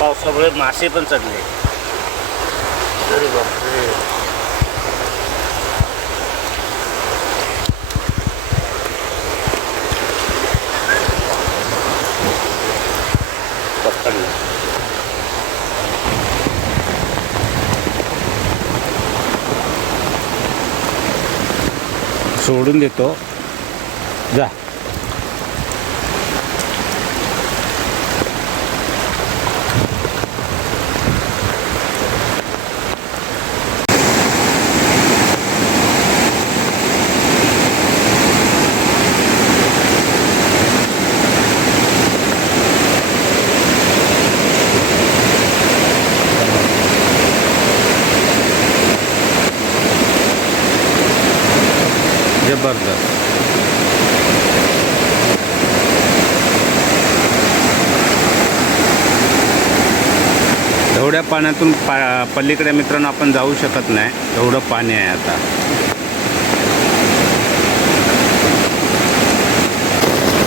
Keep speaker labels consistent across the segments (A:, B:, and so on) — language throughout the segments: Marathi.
A: पावसामुळे मासे पण चढले. अरे बापरे. पकडलं सोडून देतो. जा. जबरदस्त एवढ्या पाण्यातून पा पलीकडे मित्रांनो आपण जाऊ शकत नाही. एवढं पाणी आहे आता.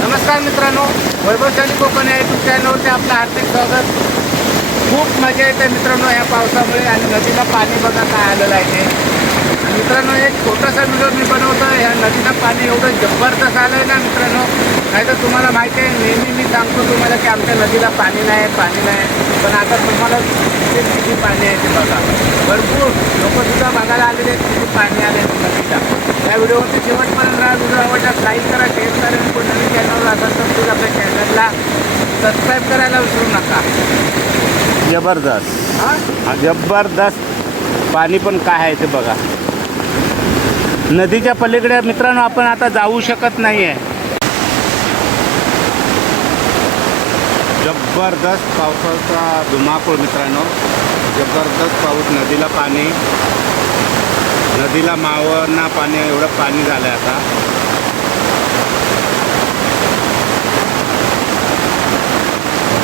A: नमस्कार मित्रांनो. वैभवशाली कोकण या युट्यूब चॅनलवरती आपलं हार्दिक स्वागत. खूप मजा येते मित्रांनो या पावसामुळे आणि नदीला पाणी बघा काय आलेलं आहे ते. मित्रांनो एक छोटासा व्हिडिओ मी बनवतो या नदीला पाणी एवढं जबरदस्त आलं आहे ना मित्रांनो. नाही तर तुम्हाला माहिती आहे नेहमी मी सांगतो तुम्हाला की आमच्या नदीला पाणी नाही पाणी नाही. पण आता तुम्हाला किती पाणी आहे ते बघा. भरपूर लोक सुद्धा बघायला आलेले आहेत किती पाणी आले आहे नदीला. या व्हिडिओवरती शेवटपर्यंत राहा. व्हिडिओ आवडल्यास लाईक करा शेअर करा. आणि कोण नवीन चॅनलवर असाल तर प्लीज आपल्या चॅनलला सबस्क्राईब करायला विसरू नका. जबरदस्त.
B: हा?
A: जबरदस्त पाणी पण काय आहे ते बघा. नदीच्या पलीकडे मित्रांनो आपण आता जाऊ शकत नाही आहे जबरदस्त पावसाचा धुमाकूळ मित्रांनो. जबरदस्त पाऊस नदीला पाणी. नदीला मावना पाणी एवढं पाणी झालं आहे आता.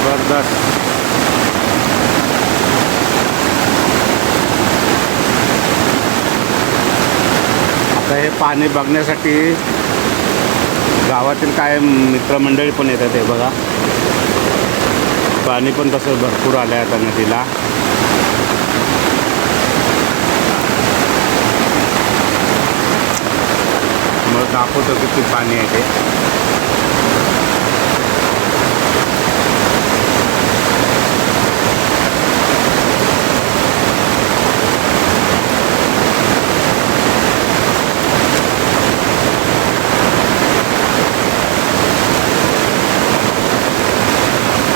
A: जबरदस्त. हे पाणी बघण्यासाठी. गावातील काय मित्रमंडळी पण येतात हे बघा. पाणी पण तसं भरपूर आलं आहे आता नदीला. मग दाखवतो किती पाणी आहे ते.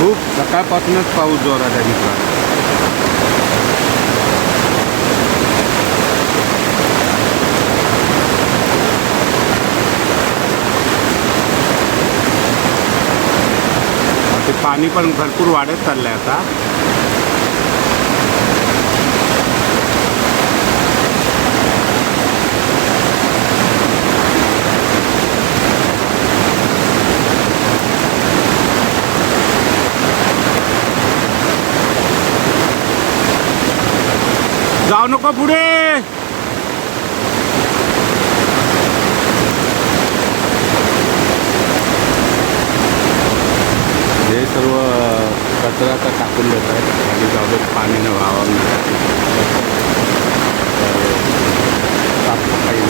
A: खूप सकाळपासूनच पाऊस जोरात आहे मित्रांनो ते पाणी पण भरपूर वाढत चाललं आहे आता. जाऊ नको पुढे. हे सर्व कचरा तर टाकून देत आहेत. आणि जाऊ पाणी न व्हावं साफसफाई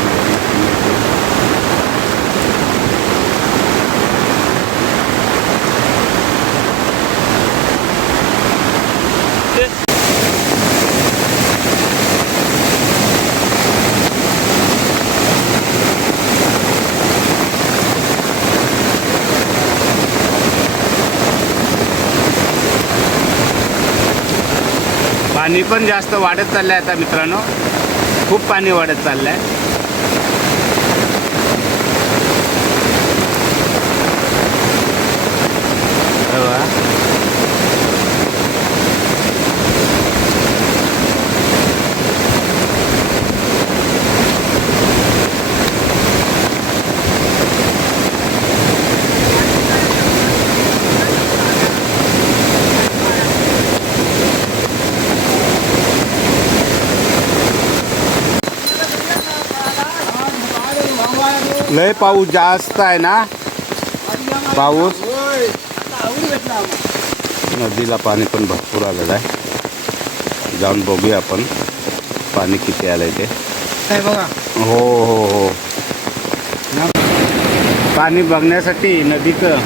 A: पाणी पण जास्त वाढत चाललं आहे आता मित्रांनो. खूप पाणी वाढत चाललं आहे लय पाऊस जास्त आहे ना? पाऊस. नदीला पाणी पण भरपूर आलेलं आहे. जाऊन बघूया आपण. पाणी किती आलंय ते.
B: काय बघा.
A: हो हो हो. पाणी बघण्यासाठी नदीचं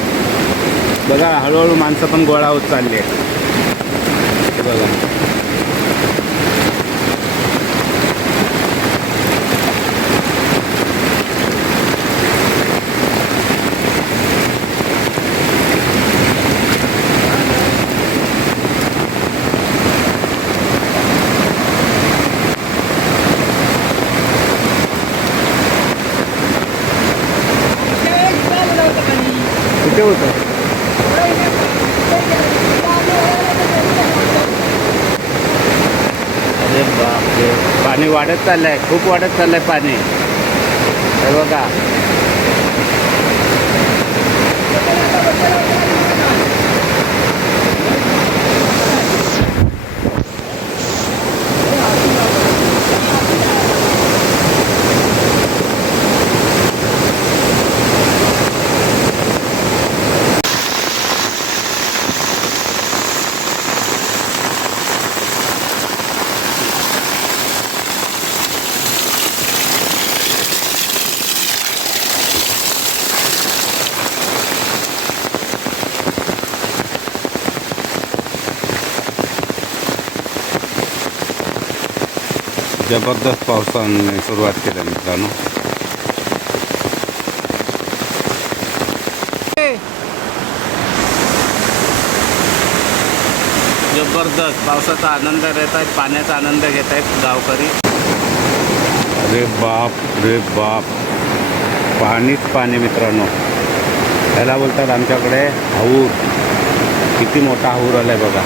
A: बघा हळूहळू माणसं पण गोळा होत चालली आहे बघा कुठे होतं अरे बापरे वाढत वाढत चाललंय खूप वाढत चाललंय पाणी. हे बघा. जबरदस्त पावसाने सुरुवात केली मित्रांनो. जबरदस्त. पावसाचा आनंद घेत आहेत पाण्याचा आनंद घेत आहेत गावकरी. अरे बाप रे बाप. पाणीच पाणी मित्रांनो. त्याला बोलतात आमच्याकडे हाऊर. किती मोठा हाऊर आलाय बघा.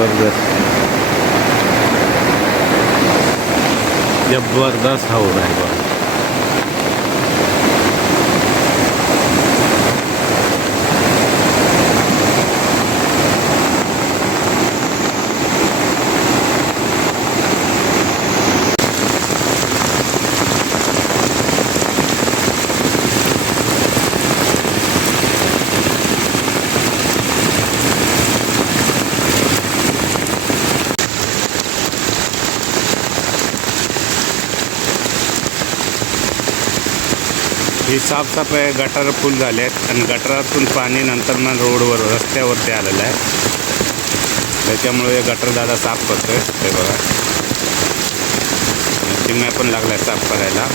A: जबरदस्त जबरदस्त हाऊर आहे बघा ही साफसफाई गटार फुल झाले आहेत आणि गटारातून पाणी नंतर मग रोडवर रस्त्यावरती आलेलं आहे. त्याच्यामुळे हे गटर दादा साफ करतोय. हे बघा. चिमण्या पण लागल्या साफ करायला.